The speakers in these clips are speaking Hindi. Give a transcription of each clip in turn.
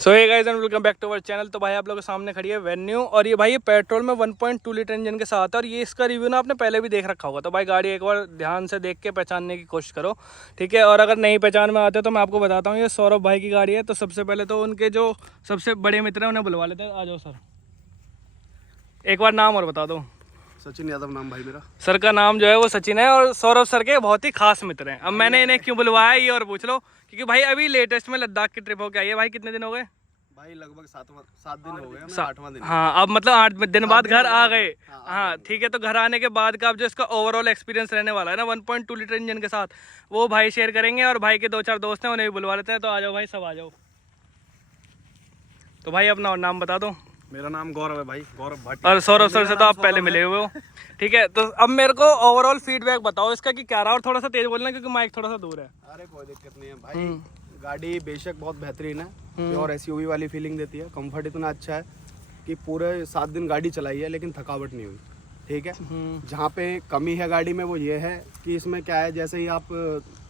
So hey guys and welcome back to our channel. तो भाई आप लोगों के सामने खड़ी है वेन्यू और ये भाई ये पेट्रोल में 1.2 लीटर इंजन के साथ है और ये इसका रिव्यू ना आपने पहले भी देख रखा होगा। तो भाई गाड़ी एक बार ध्यान से देख के पहचानने की कोशिश करो, ठीक है। और अगर नहीं पहचान में आते तो मैं आपको बताता हूँ, ये सौरभ भाई की गाड़ी है। तो सबसे पहले तो उनके जो सबसे बड़े मित्र हैं उन्हें बुलवा लेते हैं। आ जाओ सर, एक बार नाम और बता दो। सचिन यादव नाम भाई मेरा। सर का नाम जो है वो सचिन है और सौरभ सर के बहुत ही खास मित्र हैं। अब मैंने इन्हें क्यों बुलवाया ये और पूछ लो, क्योंकि भाई अभी लेटेस्ट में लद्दाख की ट्रिप होके आई है। भाई कितने दिन हो गए? भाई लगभग 7 दिन हो गए, 8वां दिन। हाँ, अब मतलब 8 दिन बाद घर आ गए। हाँ, हाँ ठीक है। तो घर आने के बाद का अब जो इसका ओवरऑल एक्सपीरियंस रहने वाला है ना 1.2 लीटर इंजन के साथ, वो भाई शेयर करेंगे। और भाई के 2-4 दोस्त हैं, उन्हें भी बुलवा लेते हैं। तो आ जाओ भाई, सब आ जाओ। तो भाई अपना और नाम बता दो। मेरा नाम गौरव है भाई, गौरव भट्ट। और सौरभ सर से तो आप पहले मिले हुए हो, ठीक है। तो अब मेरे को ओवरऑल फीडबैक बताओ इसका कि क्या रहा। और थोड़ा सा तेज बोलना क्योंकि माइक थोड़ा सा दूर है। अरे कोई दिक्कत नहीं है भाई, गाड़ी बेशक बहुत बेहतरीन है, प्योर एसयूवी वाली फीलिंग देती है। कंफर्ट इतना अच्छा है कि पूरे 7 दिन गाड़ी चलाई है लेकिन थकावट नहीं हुई, ठीक है। जहाँ पे कमी है गाड़ी में वो ये है कि इसमें क्या है, जैसे ही आप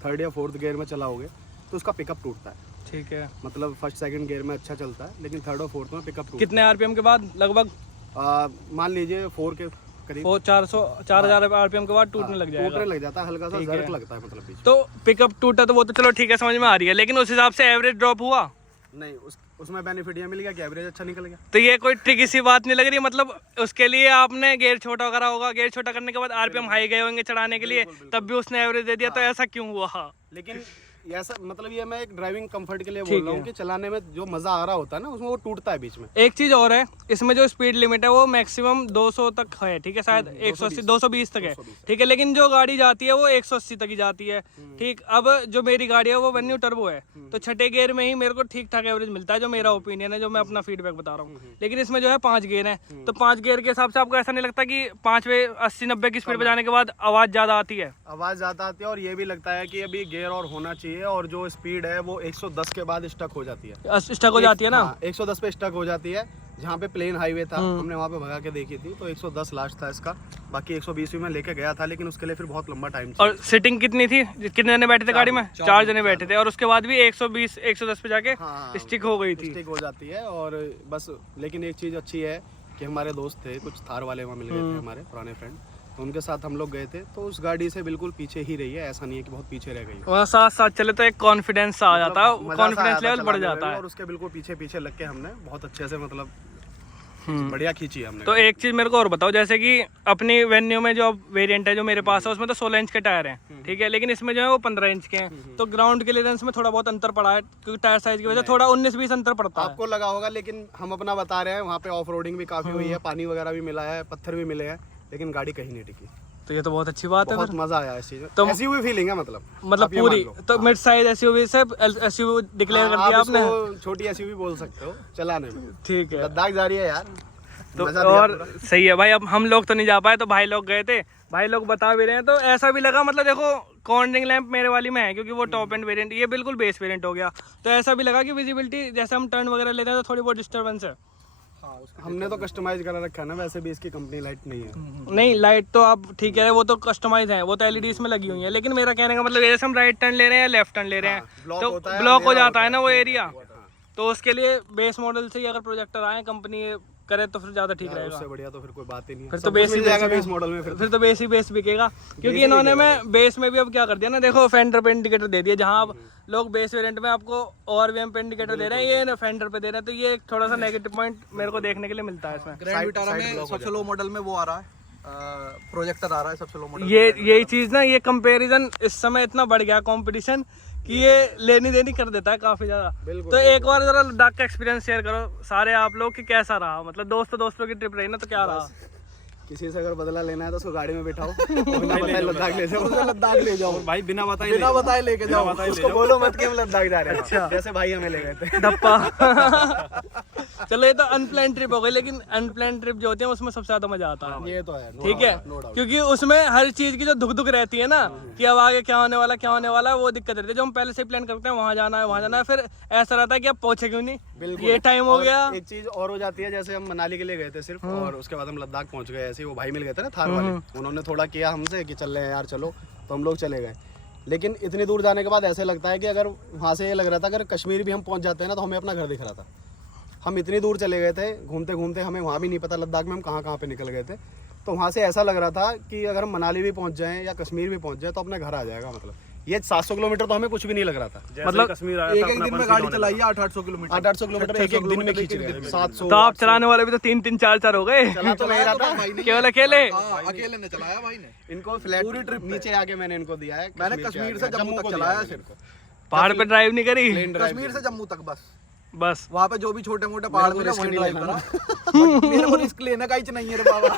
3rd या 4th गियर में चलाओगे तो उसका पिकअप टूटता है, ठीक है। मतलब 1st 2nd गियर में अच्छा चलता है लेकिन 3rd और 4th में पिकअप टूटता कितने आरपीएम के बाद लगभग? है। मान लीजिए 4 के करीब 4,000 आरपीएम के बाद टूटने लग जाएगा। टूटने लग जाता है, हल्का सा जर्क लगता है मतलब पीछे। तो पिकअप टूटा तो वो तो चलो ठीक है, समझ में आ रही है। लेकिन उस हिसाब से एवरेज ड्रॉप हुआ नहीं, उसमें बेनिफिट ये मिल गया कि एवरेज अच्छा निकल गया। तो ये कोई ट्रिकी सी बात नहीं लग रही। मतलब उसके लिए आपने गेयर छोटा करा होगा, गेयर छोटा करने के बाद आरपीएम हाई गए होंगे चढ़ाने के लिए, तब भी उसने एवरेज दे दिया। तो ऐसा क्यों हुआ? लेकिन ऐसा मतलब ये मैं एक ड्राइविंग कंफर्ट के लिए बोल रहा हूँ कि चलाने में जो मजा आ रहा होता है ना उसमें वो टूटता है बीच में। एक चीज और है, इसमें जो स्पीड लिमिट है वो मैक्सिमम 200 तक है, ठीक है। शायद 180 220 तक है, ठीक है। लेकिन जो गाड़ी जाती है वो 180 तक ही जाती है, ठीक। अब जो मेरी गाड़ी है वो वेन्यू टर्बो है, तो छठे गियर में ही मेरे को ठीक ठाक एवरेज मिलता है, जो मेरा ओपिनियन है, जो मैं अपना फीडबैक बता रहा हूँ। लेकिन इसमें जो है 5 गियर है, तो 5 गियर के हिसाब से आपको ऐसा नहीं लगता कि 5वें 80-90 की स्पीड बजाने के बाद आवाज ज्यादा आती है? आवाज ज्यादा आती है और ये भी लगता है कि अभी गियर और होना चाहिए, और जो स्पीड है वो 110 के बाद स्टक हो जाती है। स्टक हो जाती है ना? 110 पे स्टक हो जाती है। जहाँ पे प्लेन हाईवे था हमने वहाँ पे भगा के देखी थी तो 110 लास्ट था इसका। बाकी 120 भी मैं लेके गया था लेकिन उसके लिए फिर बहुत लंबा टाइम था। और सीटिंग कितनी थी? कितने जने बैठे थे गाड़ी में? 4 जने बैठे थे। और उसके बाद भी 120 110 पे जाके स्टिक हो गई थी। स्टिक हो जाती है और बस। लेकिन एक चीज़ अच्छी है कि हमारे दोस्त थे कुछ थार वाले, वहाँ मिल गए थे हमारे पुराने फ्रेंड, तो उनके साथ हम लोग गए थे। तो उस गाड़ी से बिल्कुल पीछे ही रही है, ऐसा नहीं है कि बहुत पीछे रह गई। वहाँ साथ साथ चले तो एक कॉन्फिडेंस आ जाता है, मजा कॉन्फिडेंस लेवल बढ़ चलाने जाता में, है। और उसके बिल्कुल पीछे पीछे लग के हमने बहुत अच्छे से मतलब बढ़िया खींची हमने। तो एक चीज मेरे को और बताओ, जैसे कि अपनी वेन्यू में जो वेरिएंट है जो मेरे पास है उसमें तो 16 इंच के टायर हैं, ठीक है। लेकिन इसमें जो है वो 15 इंच के हैं। तो ग्राउंड क्लियरेंस में थोड़ा बहुत अंतर पड़ा है, क्योंकि टायर साइज की वजह से थोड़ा 19-20 अंतर पड़ता है। आपको लगा होगा, लेकिन हम अपना बता रहे हैं। वहाँ पे ऑफ रोडिंग भी काफी हुई है, पानी वगैरह भी मिला है, पत्थर भी मिले हैं, लेकिन गाड़ी कहीं नहीं टिकी। तो ये तो बहुत अच्छी बात है। बहुत मजा आया इस चीज में। तो एसयूवी फीलिंग है मतलब पूरी। तो मिड साइज एसयूवी से एसयूवी डिक्लेयर कर दिया आपने। छोटी एसयूवी बोल सकते हो चलाने में, ठीक है। लद्दाख जा रही है यार। तो और सही है भाई। अब हम लोग तो नहीं जा पाए, तो भाई लोग गए थे, भाई लोग बता भी रहे हैं। तो ऐसा भी लगा, मतलब देखो कॉर्नरिंग लैंप मेरे वाली में है क्योंकि वो टॉप एंड वेरिएंट, ये बिल्कुल बेस वेरिएंट हो गया। तो ऐसा भी लगा कि विजिबिलिटी जैसे हम टर्न वगैरह लेते हैं तो थोड़ी बहुत डिस्टर्बेंस है। हमने तो कस्टमाइज करा रखा है ना, वैसे भी इसकी कंपनी लाइट नहीं है। नहीं लाइट तो आप ठीक है, वो तो कस्टमाइज है, वो तो एलईडी इसमें लगी हुई है। लेकिन मेरा कहने का मतलब जैसे हम राइट टर्न ले रहे हैं या लेफ्ट टर्न ले रहे हैं तो ब्लॉक हो जाता है ना वो एरिया। तो उसके लिए बेस मॉडल से ही अगर प्रोजेक्टर आए कंपनी करे तो फिर ज्यादा ठीक रहेगा। उससे बढ़िया तो फिर कोई बात ही नहीं है। फिर तो बेस ही बेस मॉडल में फिर तो बेस ही बेस बिकेगा, क्योंकि इन्होंने में बेस में भी अब क्या कर दिया ना, देखो फेंडर पे इंडिकेटर दे दिया। जहां अब लोग बेस वेरिएंट में आपको ओआरवीएम पे इंडिकेटर दे रहे हैं, ये फेंडर पे दे रहे हैं। तो ये एक थोड़ा सा नेगेटिव पॉइंट मेरे को देखने के लिए मिलता है इसमें। ग्रैंड विटारा में सबसे लो मॉडल में वो आ रहा है, प्रोजेक्टर आ रहा है सबसे लो मॉडल। यही चीज ना, ये कंपैरिजन इस समय इतना बढ़ गया कंपटीशन कि ये लेनी देनी कर देता है काफी ज्यादा। तो एक बार जरा लद्दाख का एक्सपीरियंस शेयर करो सारे आप लोग कि कैसा रहा। मतलब दोस्तों की ट्रिप रही ना, तो क्या रहा? किसी से अगर बदला लेना है तो उसको गाड़ी में बिठाओ, बिना बताए लद्दाख ले जाओ, उसे लद्दाख ले जाओ भाई, बिना बताए लेके जाओ। उसको बोलो मत कि हम लद्दाख जा रहे हैं। अच्छा, जैसे भाई हमें ले गए थे धप्पा। चलो ये तो अनप्लान ट्रिप हो गई, लेकिन अनप्लान ट्रिप जो होती है उसमें सबसे ज्यादा मजा आता है। ये तो है, ठीक है, क्योंकि उसमें हर चीज की जो दुख रहती है ना कि अब आगे क्या होने वाला है, वो दिक्कत रहती है। जो हम पहले से प्लान करते हैं वहाँ जाना है, फिर ऐसा रहता है कि अब पहुंचे क्यों नहीं, ये टाइम हो गया। एक चीज और हो जाती है, जैसे हम मनाली के लिए गए थे सिर्फ, और उसके बाद हम लद्दाख पहुंच गए। ऐसे वो भाई मिल गए थे ना थार वाले, उन्होंने थोड़ा किया हमसे कि चल रहे हैं यार चलो, तो हम लोग चले गए। लेकिन इतनी दूर जाने के बाद ऐसे लगता है कि अगर वहाँ से ये लग रहा था अगर कश्मीर भी हम पहुंच जाते हैं ना तो हमें अपना घर दिख रहा था। हम इतनी दूर चले गए थे घूमते घूमते, हमें वहाँ भी नहीं पता लद्दाख में हम कहाँ कहाँ पे निकल गए थे। तो वहाँ से ऐसा लग रहा था कि अगर हम मनाली भी पहुँच जाएं या कश्मीर भी पहुँच जाए तो अपने घर आ जाएगा। मतलब ये 700 किलोमीटर तो हमें कुछ भी नहीं लग रहा था। मतलब कश्मीर आया एक था एक दिन में गाड़ी चलाई है 800 किलोमीटर, 800 किलोमीटर एक एक दिन में खींच गए। 700 तो आप चलाने वाले भी तो 3-3 4-4 हो गए। चला तो नहीं रहा था भाई ने केवल अकेले। हाँ, अकेले ने चलाया भाई ने। इनको फ्लैट पूरी ट्रिप नीचे आके मैंने इनको दिया है। मैंने कश्मीर से जम्मू तक को चलाया दिया है सिर्फ, पहाड़ पे ड्राइव नहीं करी, प्लेन ड्राइव कश्मीर से जम्मू तक बस। वहाँ पे जो भी छोटे मोटे पहाड़ मिले वहीं ड्राइव करा। मेरे को रिस्क लेने का ही नहीं है रे बाबा।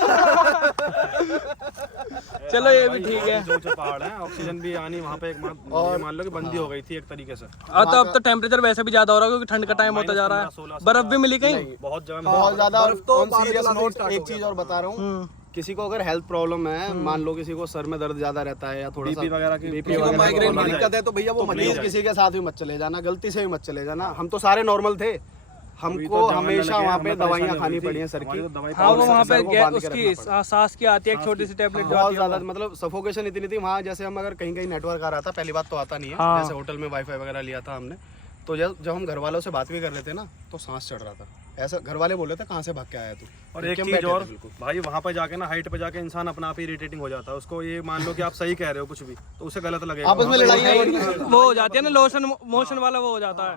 चलो ये भी ठीक है। जो जो पहाड़ है ऑक्सीजन भी आनी वहाँ पे, एक मान लो कि बंदी हो गई थी एक तरीके से। अब तो टेम्परेचर वैसे भी ज्यादा हो रहा है क्योंकि ठंड का टाइम होता जा रहा है। बर्फ भी मिली कहीं? बहुत जगह बहुत ज्यादा। बर्फ तो ऑन सीरियस 12 नोट स्टार्ट एक हो चीज गया। और बता रहा हूँ, किसी को अगर हेल्थ प्रॉब्लम है, मान लो किसी को सर में दर्द ज्यादा रहता है या थोड़ा सा BP वगैरह की, BP किसी को वगैरह माइग्रेन की की दिक्कत है तो भैया वो तो मत प्लीज जाए। किसी के साथ भी मत चले जाना, गलती से भी मत चले जाना। हम तो सारे नॉर्मल थे, हमको तो जंगल हमेशा लगे, वहाँ हमें पे परेशानी दवाइयाँ हुई खानी थी। पड़ी हैं सर हमारी की। तो दवाई हाँ, वो वहाँ पे सर को बांध के उसकी रखना पड़ा। सांस की आती है एक छोटी सी टेबलेट जो बहुत आती है ज्यादा मतलब सफोकेशन इतनी थी वहाँ। जैसे हम अगर कहीं कहीं नेटवर्क आ रहा था, पहली बात तो आता नहीं है, हाँ। जैसे होटल में वाईफाई वगैरह लिया था हमने, तो जब हम घर वालों से बात भी कर रहे थे ना तो सांस चढ़ रहा था। ऐसा घर वाले बोले थे कहाँ से भाग के आया तू। और एक हम चीज बैठे थे और बिल्कुल। भाई, वहाँ पे जाके ना हाइट पे जाके इंसान अपना आप ही इरिटेटिंग हो जाता है। उसको ये मान लो कि आप सही कह रहे हो कुछ भी तो उसे गलत लगेगा। आपस में लड़ाइयाँ हो रही हैं, वो हो जाती है ना, लोशन मोशन वाला वो हो जाता है।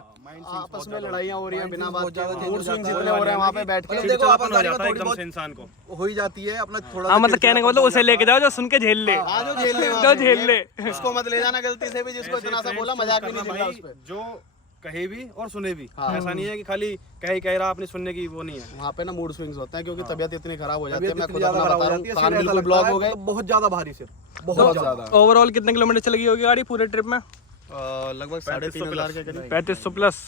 आपस में लड़ाइयाँ हो रही हैं बिना बात बहुत ज्यादा के, मूड स्विंग्स इतने हो रहे हैं वहाँ पे बैठ के। देखो आपस हो में जाता है थोड़ी एकदम बहुत से इंसान को। हो ही जाती है अपना थोड़ा हाँ सा मतलब कहने का मतलब उसे लेके जाओ जो सुन के झेल ले, हाँ, जो झेल ले जो झेल ले। उसको मत ले जाना गलती से भी, जिसको इतना सा बोला मजाक भी नहीं चिल्ला उस पे। जो कहे भी और सुने भी, हाँ। ऐसा नहीं है कि खाली कह रहा अपनी सुनने की वो नहीं है। वहाँ पे ना मूड स्विंग्स होते हैं क्योंकि तबियत इतनी खराब हो जाती है। तबीयत मैं इतनी खुद ज्यादा अपना खराब बता हो रहा जाती है, हूँ, सिर कान ऐसा बिल्कुल लगता ब्लॉक है हो गए। मतलब बहुत ज्यादा भारी सिर, बहुत बहुत ज्यादा। ज्यादा। ओवरऑल कितने किलोमीटर चली गई होगी गाड़ी पूरे ट्रिप में? लगभग 3,500 के करीब, 3500 प्लस,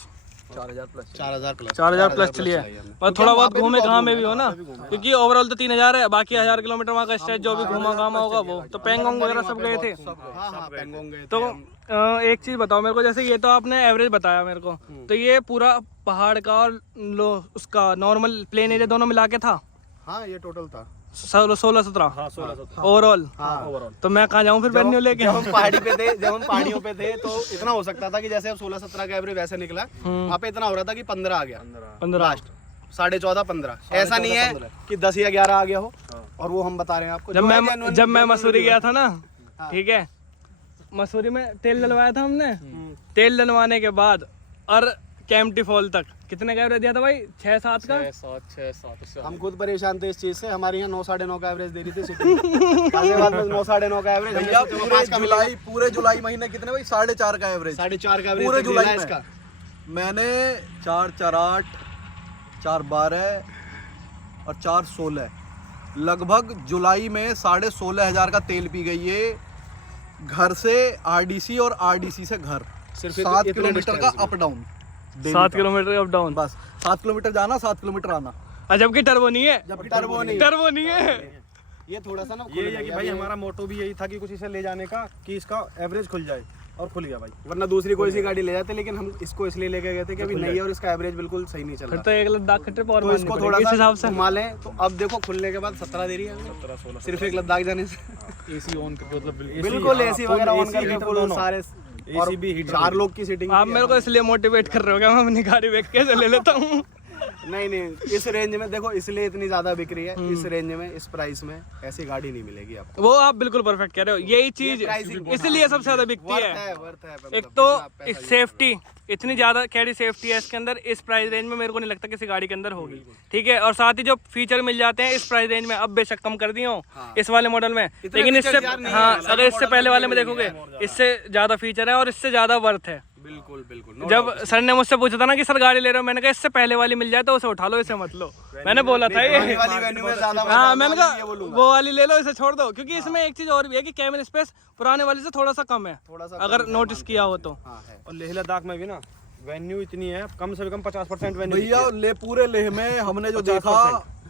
4000 प्लस 4,000 प्लस 4000 प्लस चलिए। पर थोड़ा बहुत घूमे कहाँ में भी हो ना, क्योंकि ओवरऑल तो 3000 है, बाकी 1000 किलोमीटर वहाँ का स्ट्रेच जो भी घूमा घामा होगा वो तो पेंगोंग वगैरह सब गए थे। हाँ हाँ पेंगोंग गए तो एक चीज बताओ मेरे को, जैसे ये तो आपने एवरेज बताया मेरे को, तो ये पूरा पहाड़ का और उसका नॉर्मल प्लेन एरिया दोनों मिला के था हाँ ये टोटल था 16-17 हाँ 1600 ओवरऑल। ओवरऑल। तो मैं कहाँ जाऊँ फिर वेन्यू लेके? जब हम पहाड़ी पे थे, जब हम पहाड़ियों पे थे तो इतना हो सकता था कि जैसे अब 16-17 का एवरेज वैसे निकला, वहाँ पे इतना हो रहा था कि 15 आ गया, 15 14.5-15। ऐसा नहीं है कि 10 या 11 आ गया हो। और वो हम बता रहे हैं आपको। जब मैं मसूरी गया था ना, ठीक है, मसूरी में तेल डलवाया था हमने, तेल डलवाने के बाद और कैंपटी फॉल तक कितने का एवरेज दिया था भाई? 6-7 का? 6-7 हम खुद परेशान थे इस चीज से। हमारे यहाँ 9-9.5 का एवरेज दे रही थी सिटी। गाजियाबाद में 9-9.5 का एवरेज, भैया पूरे जुलाई महीने कितने भाई? 4.5 का एवरेज 4.5 का एवरेज पूरे जुलाई में। इसका। मैंने 4-4-8, 4-12 और 4-16 लगभग जुलाई में 16,500 का तेल पी गई है घर से आरडीसी और आरडीसी से घर, सिर्फ 7 इतने किलोमीटर का distance up down. 7 kilometre up down, बस 7 किलोमीटर जाना 7 किलोमीटर आना, जबकि टर्बो नहीं है, जबकि टर्बो नहीं। टर्बो नहीं है। ये थोड़ा सा ना ये है कि भाई हमारा मोटो भी यही था कि कुछ इसे ले जाने का कि इसका एवरेज खुल जाए, और खुल गया भाई। वरना दूसरी कोई सी गाड़ी ले जाते, लेकिन हम इसको इसलिए लेके गए थे कि अभी नई है और इसका एवरेज बिल्कुल सही नहीं चल फिर रहा। तो एक लद्दाख की ट्रिप और तो मारनी इसको पड़ेगी थोड़ा इस हिसाब सा से। घुमा लें। तो अब देखो खुलने के बाद 17 दे रही है, 17-16 सिर्फ एक लद्दाख जाने से। एसी ऑन करके मतलब बिल्कुल एसी वगैरह ऑन करके हीटर फुल दोनों। सारे, और एसी भी हीटर 4 लोग की सीटिंग। आप मेरे को इसलिए मोटिवेट कर रहे हो क्या? मैं अपनी गाड़ी बेच के ले लेता हूँ। नहीं इस रेंज में देखो, इसलिए इतनी ज्यादा बिक रही है। इस रेंज में, इस प्राइस में ऐसी गाड़ी नहीं मिलेगी आपको। वो आप बिल्कुल परफेक्ट कह रहे हो, यही चीज pricing इसलिए सबसे ज्यादा बिकती है। वर्थ है एक तो सेफ्टी, इतनी ज्यादा कैडी सेफ्टी है इसके अंदर, इस प्राइस रेंज में मेरे को नहीं लगता किसी गाड़ी के अंदर होगी, ठीक है। और साथ ही जो फीचर मिल जाते हैं इस प्राइस रेंज में, अब बेशक कम कर दिए हो इस वाले मॉडल में, लेकिन इससे features यार नहीं हाँ है। अगर इससे पहले वाले में देखोगे इससे ज्यादा फीचर है और इससे ज्यादा वर्थ है। बिल्कुल बिल्कुल। जब सर ने मुझसे पूछा था ना कि सर गाड़ी ले रहे हो, मैंने कहा इससे पहले वाली मिल जाए तो उसे उठा लो, इसे मत लो। मैंने बोला था ये, वाली वेन्यू में ज्यादा हाँ मैंने कहा वो वाली ले लो, इसे छोड़ दो, क्योंकि इसमें एक चीज और भी है कि कैबिन स्पेस पुराने वाले से थोड़ा सा कम है, थोड़ा सा अगर नोटिस किया हो तो। और लेह लद्दाख में भी ना वेन्यू इतनी है, कम से कम 50% वेन्यू भैया ले पूरे लेह में हमने जो देखा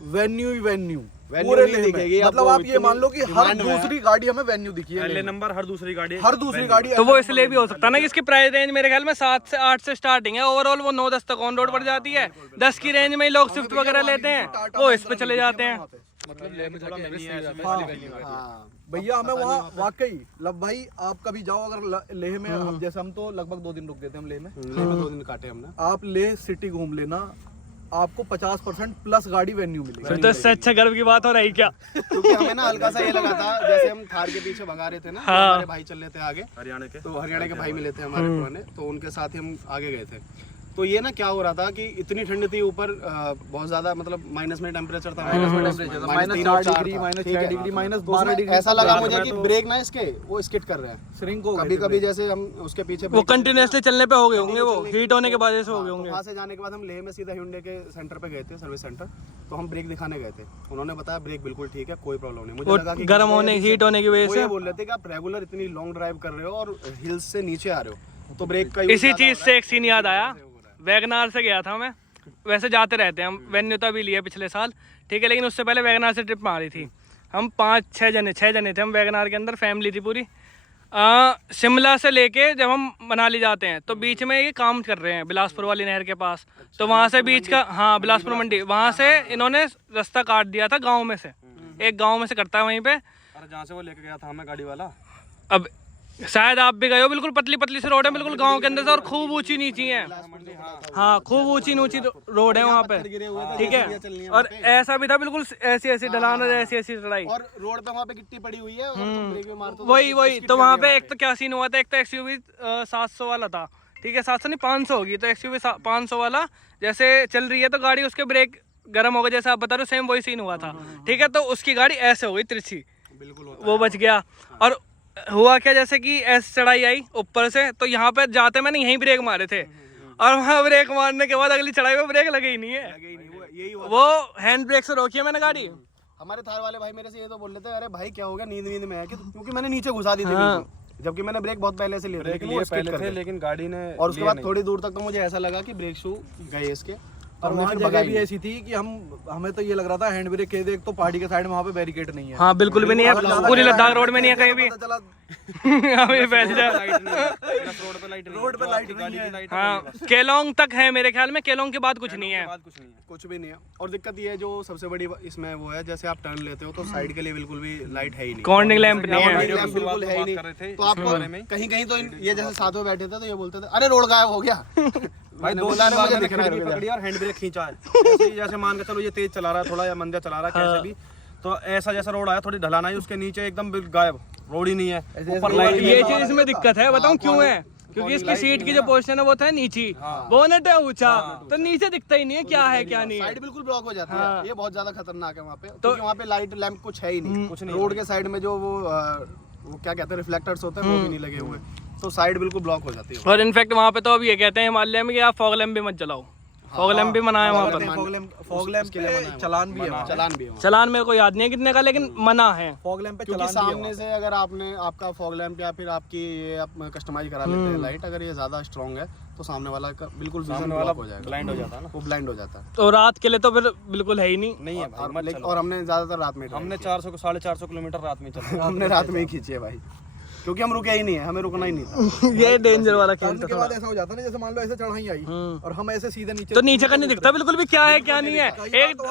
वेन्यू ही वेन्यू Venue पूरे नहीं लेह दिखेगी में। आपको, मतलब आप ये इतनी मान लो कि हर demand में है। दूसरी गाड़ी हमें वेन्यू दिखी है, पहले नंबर हर दूसरी गाड़ी, हर दूसरी गाड़ी। तो वो इसलिए भी हो सकता है ना कि इसकी प्राइस रेंज मेरे ख्याल में 7 से 8 से स्टार्टिंग है, ओवरऑल वो 9-10 तक ऑन रोड पड़ जाती है। 10 की रेंज में ही लोग स्विफ्ट वगैरह लेते हैं, वो इस पे चले जाते हैं। मतलब लेह में जाके एवरेज सही रहता है। हाँ भैया हमें वहाँ वाकई लब भाई आप कभी जाओ अगर लेह में, हम जैसे हम तो लगभग 2 दिन रुक देते हैं हम लेह में। लेह में 2 दिन काटे हमने। आप लेह सिटी घूम लेना, आपको 50% प्लस गाड़ी वेन्यू मिलेगी। फिर तो इससे अच्छा गर्व की बात हो रही क्या? क्योंकि हमें ना हल्का सा ये लगा था, जैसे हम थार के पीछे भगा रहे थे ना, तो हाँ। हमारे भाई चल रहे थे आगे, हरियाणा के तो हरियाणा के भाई मिले थे हमारे पुराने, तो उनके साथ ही हम आगे गए थे। तो ये ना क्या हो रहा था कि इतनी ठंड थी ऊपर, बहुत ज्यादा मतलब माइनस में टेम्परेचर था, -4 डिग्री, -12 डिग्री। ऐसा लगा मुझे कि ब्रेक ना इसके वो स्किड कर रहे हैं श्रिंक हो कभी कभी, जैसे हम उसके पीछे वो कंटिन्यूसली चलने पे हो गए होंगे, वो हीट होने के वजह से हो गए होंगे। वहाँ से जाने के बाद हम लेह में सीधा hyundai के सेंटर पे गए थे, सर्विस सेंटर। तो हम ब्रेक दिखाने गए थे, उन्होंने बताया ब्रेक बिल्कुल ठीक है, कोई प्रॉब्लम नहीं। मुझे लगा कि गर्म होने, हीट होने की वजह वो से। ये बोल रहे थे कि आप रेगुलर इतनी लॉन्ग ड्राइव कर रहे हो और हिल्स से नीचे आ रहे हो, तो ब्रेक का इसी चीज से एक सीन याद आया, वैगनार से गया था मैं, वैसे जाते रहते हैं हम, वेन्यूता भी लिया पिछले साल, ठीक है, लेकिन उससे पहले वैगनार से ट्रिप मारी थी हम, 6 जने थे हम वैगनार के अंदर, फैमिली थी पूरी। शिमला से लेके जब हम मनाली जाते हैं तो बीच में ये काम कर रहे हैं बिलासपुर वाली नहर के पास, तो वहाँ से बीच का, हाँ बिलासपुर मंडी, वहाँ से इन्होंने रास्ता काट दिया था गाँव में से, एक गाँव में से करता है वहीं पे। अरे जहाँ से वो लेके गया था हमें गाड़ी वाला, अब शायद आप भी गए हो, बिल्कुल पतली पतली सी रोड है बिल्कुल गांव के अंदर से, और खूब ऊंची नीची है, हाँ खूब ऊंची नीची रोड है वहाँ पे, ठीक है, और ऐसा भी था बिल्कुल ऐसी ऐसी ढलान और ऐसी ऐसी चढ़ाई, और रोड पे वहाँ पे गिट्टी पड़ी हुई है, अगर तुम ब्रेक में मारते हो वही तो वहाँ पे एक तो क्या सीन हुआ था, एक तो एक्सयूवी 700 वाला था, ठीक है, 700 नहीं 500 होगी, तो एक्सयूवी 500 वाला जैसे चल रही है तो गाड़ी उसके ब्रेक गर्म हो गए, जैसे आप बता रहे हो सेम वही सीन हुआ था, ठीक है, तो उसकी गाड़ी ऐसे हो गई तिरछी, वो बच गया। और हुआ क्या, जैसे कि ऐसे चढ़ाई आई ऊपर से, तो यहाँ पे जाते मैंने यहीं ब्रेक मारे थे, और वहाँ ब्रेक मारने के बाद अगली चढ़ाई में ब्रेक लगे ही नहीं है, यही हुआ। वो हैंड ब्रेक से रोकी है मैंने गाड़ी। हमारे थार वाले भाई मेरे से ये तो बोल रहे थे, अरे भाई क्या हो गया, नींद में है कि, क्योंकि मैंने नीचे घुसा दी थी बिल्कुल, जबकि मैंने ब्रेक बहुत पहले से लिए थे, लेकिन वो skid पहले कर थे, गए। लेकिन गाड़ी ने और उसके बाद थोड़ी दूर तक तो मुझे ऐसा लगा कि ब्रेक शू गए इसके, और वहाँ जगह भी ऐसी थी कि हमें तो ये लग रहा था हैंड ब्रेक के देख तो पहाड़ी के साइड में वहाँ पे बैरिकेड नहीं है। हाँ बिल्कुल भी नहीं है, पूरी लद्दाख रोड में नहीं है कहीं भी। पता चला अभी पहले रोड पे लाइट नहीं है। हाँ केलोंग तक है मेरे ख्याल में, केलोंग के बाद कुछ नहीं है। कुछ भी नहीं है। और दिक्कत ये है, जो सबसे बड़ी इसमें वो है, जैसे आप टर्न लेते हो तो साइड के लिए बिल्कुल भी लाइट है ही नहीं, कॉर्निंग लैंप नहीं है। कॉर्निंग लैंप बिल्कुल है ही नहीं। तो आपको कहीं कहीं तो ये जैसे साथ में बैठे थे तो ये बोलते थे अरे रोड गायब हो गया भाई दो बोला तीन बार मुझे मैंने दिख रहा है, खिड़की रुक जा। पकड़ी और हैंड ब्रेक खींचा है जैसे ही, जैसे मान के चलो ये तेज चला रहा है थोड़ा या मंदा चला रहा है कैसे भी, तो ऐसा जैसा रोड आया थोड़ी ढलान आई उसके नीचे एकदम गायब, रोड ही नहीं है, ऊपर लाइट ये चीज इसमें दिक्कत है, बताऊं क्यों है? क्योंकि इसकी सीट की जो पोजीशन है वो था नीची, बोनट है ऊंचा, तो नीचे दिखता ही नहीं है क्या है क्या नहीं है। साइड बिल्कुल ब्लॉक हो जाती है, ये बहुत ज्यादा खतरनाक है वहाँ पे, क्योंकि वहाँ पे लाइट लैंप कुछ है ही नहीं, कुछ नहीं। रोड के साइड में जो वो क्या कहते हैं रिफ्लेक्टर्स होते हैं वो भी नहीं लगे हुए, तो साइड बिल्कुल ब्लॉक हो जाती है। और इनफैक्ट वहाँ पे तो अब ये कहते हैं हिमालय में कि आप फॉग लैंप भी मत जलाओ, फॉग लैंप भी मना है वहाँ पर। फॉग लैंप के लिए चलान भी है, चलान भी है वहाँ। चलान मेरे को याद नहीं है कितने का, लेकिन मना है। फॉग लैंप पे क्योंकि चलान भी है सामने से अगर आपने आपका फॉग लैंप या फिर आपकी ये आप कस्टमाइज करा लेते हैं लाइट, अगर ये ज्यादा स्ट्रॉन्ग है तो सामने वाला का बिल्कुल विजन ब्लॉक हो जाएगा, ब्लाइंड हो जाता है ना, वो ब्लाइंड हो जाता है। तो रात के लिए तो फिर बिल्कुल है ही नहीं। नहीं है भाई मत चलो। और हमने ज्यादातर रात में हमने 400 किलोमीटर रात में चला, हमने रात में ही खींची है भाई, क्योंकि हम रुके ही नहीं है, हमें रुकना ही नहीं था। ये डेंजर वाला खेल टर्न था के थोड़ा। बाद ऐसा हो जाता है ना, जैसे मान लो ऐसे चढ़ाई आई और हम ऐसे सीधे नीचे, तो नीचे का नहीं दिखता बिल्कुल भी क्या है क्या नहीं है। एक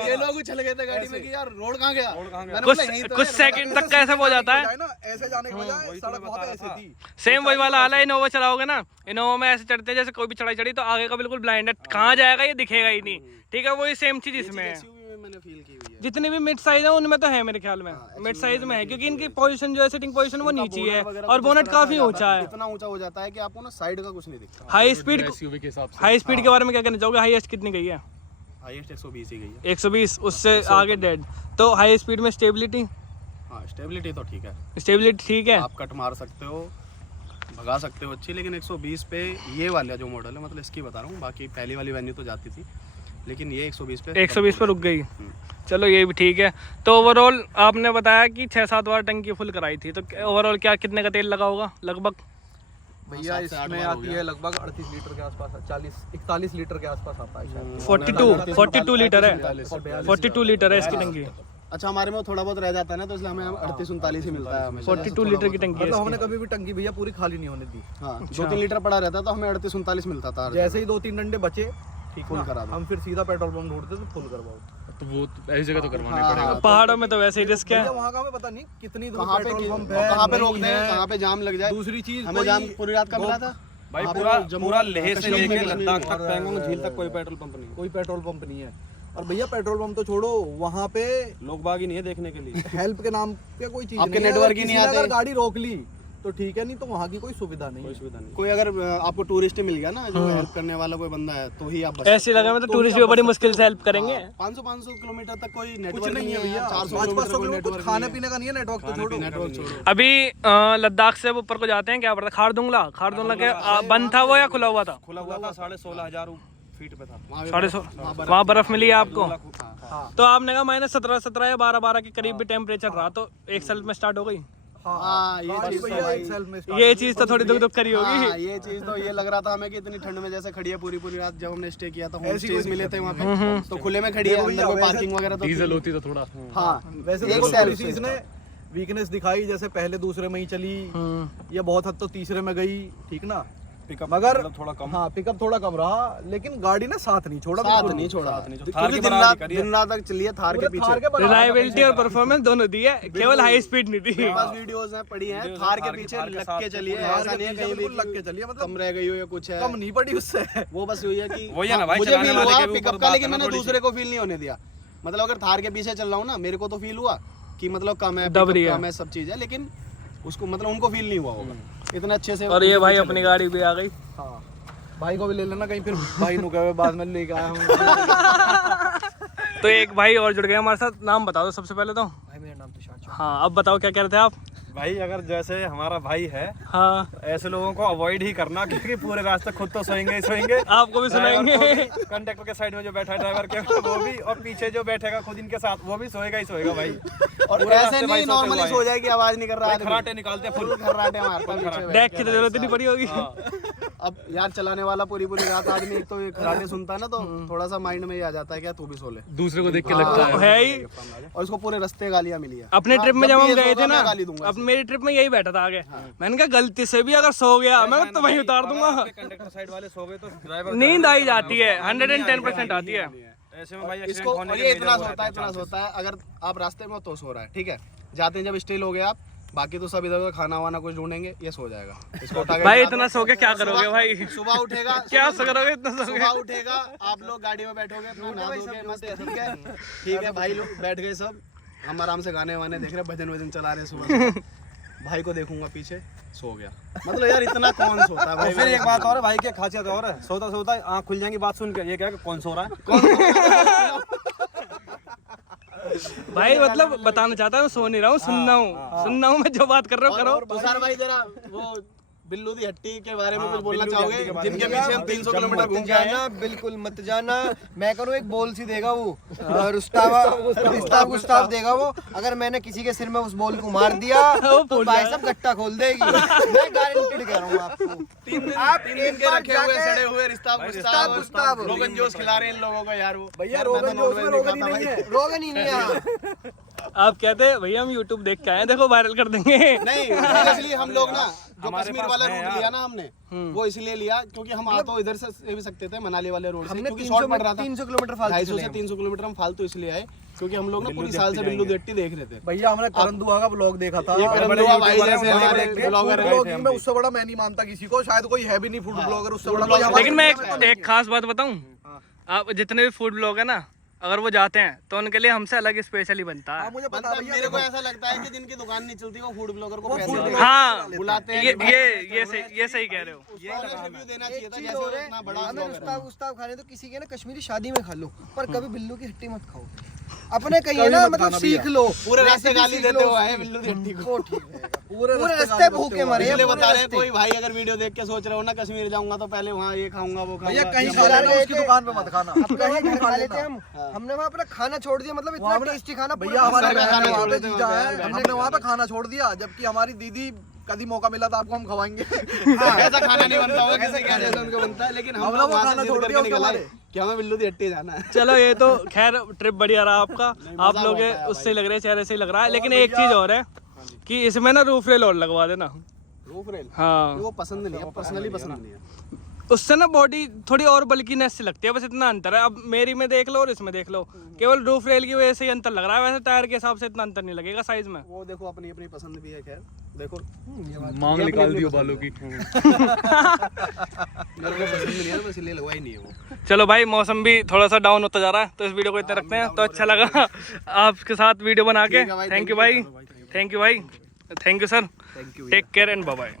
ये लोग उछल गए थे गाड़ी में कि यार रोड कहाँ गया, मैंने कुछ बोला यहीं तो कुछ है। सेकंड तक कैसे हो जाता है। ऐसे जाने के बजाय सड़क वहाँ पे ऐसे थी। सेम वही वाला हाल है, इनोवा चलाओगे ना, इनोवा में ऐसे चढ़ते हैं जैसे कोई भी चढ़ाई चढ़ी तो आगे का बिल्कुल ब्लाइंड है, कहाँ जाएगा ये दिखेगा ही नहीं, ठीक है, वही सेम चीज इसमें है। SUV में मैंने फील की हुई है। जितनी भी मिड साइज है उनमें तो है मेरे ख्याल में, मिड साइज में है, क्योंकि इनकी पोजीशन जो है सिटिंग पोजीशन वो नीची है और बोनट काफी ऊंचा है। इतना ऊंचा हो जाता है कि आपको ना साइड का कुछ नहीं दिखता। हाई स्पीड, एसयूवी के हिसाब से हाई स्पीड के बारे में क्या कहना चाहोगे? हाईएस्ट कितनी गई है? हाईएस्ट 120 ही गई है। 120, उससे आगे डेड। तो हाई स्पीड में स्टेबिलिटी, हाँ स्टेबिलिटी तो ठीक है, स्टेबिलिटी ठीक है। आप कट मार सकते हो, भगा सकते हो अच्छी, लेकिन 120 पे ये वाला जो मॉडल है, मतलब इसकी बता रहा हूँ, बाकी पहली वाली वेन्यू तो जाती थी, लेकिन ये 120 पे 120 पे रुक गई, चलो ये भी ठीक है। तो ओवरऑल आपने बताया कि 6-7 बार टंकी फुल कराई थी, तो ओवरऑल क्या कितने का तेल लगा होगा लगभग? भैया इसमें आती है लगभग 38 लीटर के आसपास, 41 लीटर के आसपास आता है शायद। 42 लीटर है, 42 लीटर है इसकी टंकी। अच्छा हमारे में थोड़ा बहुत रह जाता है ना, तो इसलिए हमें 38-39 ही मिलता है हमेशा। 42 लीटर की टंकी है मतलब इसकी। हमने कभी भी टंकी भैया पूरी खाली नहीं होने दी। हाँ 2-3 लीटर पड़ा रहता तो हमें 38-39 मिलता था। जैसे ही 2-3 डंडे बचे फुल करा दो। हम फिर सीधा पेट्रोल पंप ढूंढते तो फुल करवाओ। तो वो ऐसी जगह तो करवाना ही पड़ेगा। पहाड़ों में तो वैसे ही रिस्क है। भैया वहाँ का हमें पता नहीं कितनी दूर कहाँ पे पेट्रोल पंप कहाँ पे है, रोक नहीं दें, है। कहाँ पे जाम लग जाए। दूसरी चीज हमें जाम पूरी रात का मिला था। भाई पूरा लेह से लेके लद्दाख तक पैंगोंग झील तक कोई पेट्रोल पंप नहीं है। कोई पेट्रोल पंप नहीं है। और भैया पेट्रोल पंप तो छोड़ो, वहाँ पे लोग बाग ही नहीं है देखने के लिए। हेल्प के नाम पे कोई चीज आपके नहीं है। नेटवर्क ही किसी नहीं ने आते। अगर गाड़ी रोक ली तो ठीक है, नहीं तो वहाँ की कोई सुविधा नहीं है। सुविधा नहीं। कोई अगर आपको टूरिस्ट मिल गया ना जो हेल्प करने वाला कोई बंदा है तो ही आप बच ऐसे लगा मैं तो टूरिस्ट भी बड़ी मुश्किल से हेल्प करेंगे। 500 किलोमीटर तक कोई कुछ नेटवर्क नहीं है भैया, 400 500 किलोमीटर किलोमीटर कुछ खाने पीने का नहीं है, नेटवर्क तो छोड़ो। नेटवर्क छोड़ो। अभी लद्दाख से ऊपर को जाते हैं, क्या पड़ता, खारदुंगला के बंद था वो या खुला हुआ था? खुला हुआ था, 16,500 फीट पे था। 16,500 वहाँ बर्फ मिली है आपको? तो आपने कहा -17 या 12 के करीब भी टेम्परेचर रहा, तो एक साल में स्टार्ट हो गई। हाँ ये गाड़ी चीज तो भैया भाई, एक साल में ये चीज तो थोड़ी दुख करी होगी। हाँ, ये चीज तो ये लग रहा था हमें कि इतनी ठंड में जैसे खड़ी है पूरी रात। जब हमने स्टे किया था होम स्टेज मिले थे वहाँ पे तो खुले में खड़ी है, अंदर कोई पार्किंग वगैरह तो डीजल होती तो थोड़ा। हाँ वैसे एक देखो सेल्फ थोड़ी सी इसने वीकनेस दिखाई, जैसे पहले दूसरे में ही चली या बहुत हद तो तीसरे में गई, ठीक ना। पिकअप मगर थोड़ा कम। हाँ पिकअप थोड़ा कम रहा, लेकिन गाड़ी ने साथ नहीं छोड़ा। साथ बिल्कुल। नहीं छोड़ा जो थार क्योंकि की दिन बराबरी रात करी है। दिन रात तक चलिए थार के पूरे पीछे। थार के बराबर। रिलायबिलिटी और परफॉर्मेंस दोनों दी है, केवल हाई स्पीड नहीं थी। मेरे पास वीडियोस हैं पड़ी हैं, थार के पीछे लग के चलिए, थार ऐसा के नहीं है पीछे कहीं भी बिल्कुल लग के चलिए, मतलब कम रह गई हो या कुछ है। कम नहीं पड़ी उससे। वो बस हुई है कि वही है ना भाई, मुझे चलाने फील वाले हुआ के भी ऊपर पिकअप का, बात लेकिन है ना मैंने थोड़ी दूसरे को फील नहीं होने दिया। मतलब अगर थार के पीछे चल रहा हूँ ना, मेरे को तो फील हुआ कि मतलब कम है, दब रही पिकअप है। कम है, सब चीज है, लेकिन उसको मतलब उनको फील नहीं हुआ होगा इतना अच्छे से। और ये भाई अपनी गाड़ी भी आ गई। हाँ भाई को भी ले लेना कहीं, फिर भाई नु कहे बाद में लेके आया हूँ। तो एक भाई और जुड़ गए हमारे साथ, नाम बता दो सबसे पहले तो। भाई मेरा नाम तुषार। हाँ अब बताओ क्या कह रहे थे आप? भाई अगर जैसे हमारा भाई है, हाँ ऐसे लोगों को अवॉइड ही करना, क्योंकि पूरे रास्ते खुद तो सोएंगे ही सोएंगे, आपको भी सुनाएंगे। कंडक्टर के साइड में जो बैठा है ड्राइवर के वो भी, और पीछे जो बैठेगा खुद इनके साथ वो भी सोएगा ही सोएगा भाई। और पूरे ऐसे रास्ते नहीं भाई सोते नॉर्मली हुए सो जाए कि आवाज नहीं कर रहा भाई आदमी। खराटे निकालते फुल खर्राटे मारता है पीछे बैठ डेक के। की तो जरूरत ही नहीं पड़ी होगी। अब यार चलाने वाला पूरी रात आदमी एक तो ये खराटे सुनता है ना, तो थोड़ा सा माइंड में ये आ जाता है क्या तू भी सो ले। दूसरे को देख के लगता है। है ही। और इसको पूरे रास्ते गालियां मिली है। अपने ट्रिप में जब हम गए थे ना, मैं गाली दूंगा अब मेरी ट्रिप में यही बैठा था आगे, मैंने कहा गलती से भी अगर सो गया मैं तो वहीं उतार दूंगा। कंडक्टर साइड वाले सो गए तो ड्राइवर नींद आई जाती है, 110% आती है। ऐसे में भाई इसको एक्सीडेंट होने और के ये major इतना वो सोता है, रहते हैं इतना सोता है। अगर आप रास्ते में हो तो सो रहा है, ठीक है, जाते हैं जब स्टे हो गए आप, बाकी तो सब इधर उधर खाना वाना कुछ ढूंढेंगे, ये सो जाएगा। इसको उठा के भाई बिठा इतना दो। सो के क्या करोगे भाई? सुबह उठेगा, क्या करोगे इतना सो के? सुबह उठेगा, आप लोग गाड़ी में बैठोगे, अपना नहा धोके मस्त, ठीक है, ठीक है भाई लोग बैठ गए सब, हम आराम से गाने वाने देख रहे हैं, भजन वजन चला रहे हैं सुबह। भाई को देखूंगा पीछे सो गया। मतलब यार इतना कौन सोता है भाई? फिर एक बात और है भाई की खासियत और है, सोता सोता आँख खुल जाएंगी बात सुन के, ये क्या है, कौन सो रहा है? भाई मतलब बताना चाहता हूँ, सो नहीं रहा हूँ, सुनना हूँ मैं, जो बात कर रहा हूँ करो। तुषार भाई जरा वो बिल्लू दी हट्टी के बारे में कुछ बोलना चाहोगे, जिनके पीछे हम 300 किलोमीटर घूम के आए हैं? बिल्कुल मत जाना, मैं करूँ एक बोल सी देगा वो, और गुस्ताव देगा वो। अगर मैंने किसी के सिर में उस बोल को मार दिया तो भाई सब गट्टा खोल देगी, मैं गारंटीड कह रहा हूँ आपको। 3 दिन के रखे हुए सड़े हुए रिश्ता गुस्ताव रोगन जोश खिला रहे हैं इन लोगों को यार। वो भैया रोगन जोश में रोगन ही नहीं है, रोगन ही नहीं है। आप कहते हैं भैया हम YouTube देख के आए, देखो वायरल कर देंगे। नहीं इसलिए हम लोग ना जो कश्मीर वाला रूट लिया ना हमने, वो इसलिए लिया क्योंकि हम आ तो इधर से भी सकते थे, मनाली वाले रोड से, क्योंकि शॉर्ट पड़ रहा था। 300 किलोमीटर 250 से 300 किलोमीटर हम फालतू इसलिए आए क्योंकि हम लोग ना पूरी साल से बिल्लू देट्टी देख रहे थे। भैया हमने करण दुआ का ब्लॉग देखा था। ये करण दुआ भाई जैसे हमारे ब्लॉगर हैं। ब्लॉगिंग में उससे बड़ा मैं नहीं मानता किसी को, शायद कोई है भी नहीं फूड ब्लॉगर उससे बड़ा। कोई लेकिन मैं एक खास बात बताऊं, आप जितने भी फूड ब्लॉग है ना, अगर वो जाते हैं तो उनके लिए हमसे अलग स्पेशली बनता है। मुझे पता मतलब भैया, मेरे को ऐसा लगता है कि जिनकी दुकान नहीं चलती वो फूड ब्लॉगर को पैसे देते हैं। हाँ बुलाते हैं ये सही कह रहे हो। रिव्यू देना चाहिए था चीज जैसे और वो है, इतना बड़ा हमें ब्लॉगर है। गुस्ताव खाने तो किसी के ना कश्मीरी शादी में खा लो, पर कभी बिल्लू की हट्टी मत खाओ। अपने कहीं ना मतलब सीख लो, पूरे रास्ते गाली देते हुए आए बिल्लू देट्टी को। वो ठीक है। पूरे पूरे रास्ते भूखे मरे हैं, इसलिए पूरे बता रहे हैं रास्ते। कोई भाई अगर वीडियो देख के सोच रहे हो ना कश्मीर जाऊंगा तो पहले वहाँ ये खाऊंगा वो भैया खाऊंगा। कहीं इस खा बार लेना, गए उसकी थे, दुकान पे मत खाना। अपना ही घर खा खा लेते लेना। हम, हमने वहाँ अपना खाना छोड़ दिया, मतलब इतना हाँ। टेस्टी खाना। भैया हमारे खाना बहन छोड़ वहाँ पे देते हैं जीजा वहाँ है, पे, हमने वहाँ पे खाना छोड़ दिया, जबकि हमारी दीदी कभी मौका मिला था आपको हम खवाएंगे। ऐसा खाना नहीं बनता होगा किसी के जैसा उनको बनता है, लेकिन हम हमने लोग वो वहाँ खाना से छोड़ जिद दिया करके उसके निकल आए बारे। कि हमें बिल्लू दी हट्टी जाना है। चलो ये तो खैर ट्रिप बढ़िया रहा आपका, आप लोग बहुत आया उससे लग रहे हैं, चेहरे से ही लग रहा है। लेकिन एक चीज और है कि इसमें ना रूफ रेल और लगवा देना। रूफ रेल हाँ वो पसंद नहीं है, पर्सनली पसंद नहीं है। उससे ना बॉडी थोड़ी और बल्कीनेस से लगती है, बस इतना अंतर है। अब मेरी में देख लो और इसमें देख लो, केवल रूफ रेल की वजह से ही अंतर लग रहा है, वैसे टायर के हिसाब से इतना अंतर नहीं लगेगा साइज में। वो देखो अपनी अपनी पसंद भी है, खैर देखो मांग निकाल दी बालों की। मेरे को पसंद नहीं है, बस इसलिए लगवाई नहीं है वो। चलो भाई, मौसम भी थोड़ा सा डाउन होता जा रहा है, तो इस वीडियो को इतना रखते हैं। तो अच्छा लगा आपके साथ वीडियो बना के। थैंक यू भाई, थैंक यू भाई, thank you sir, take care and bye bye.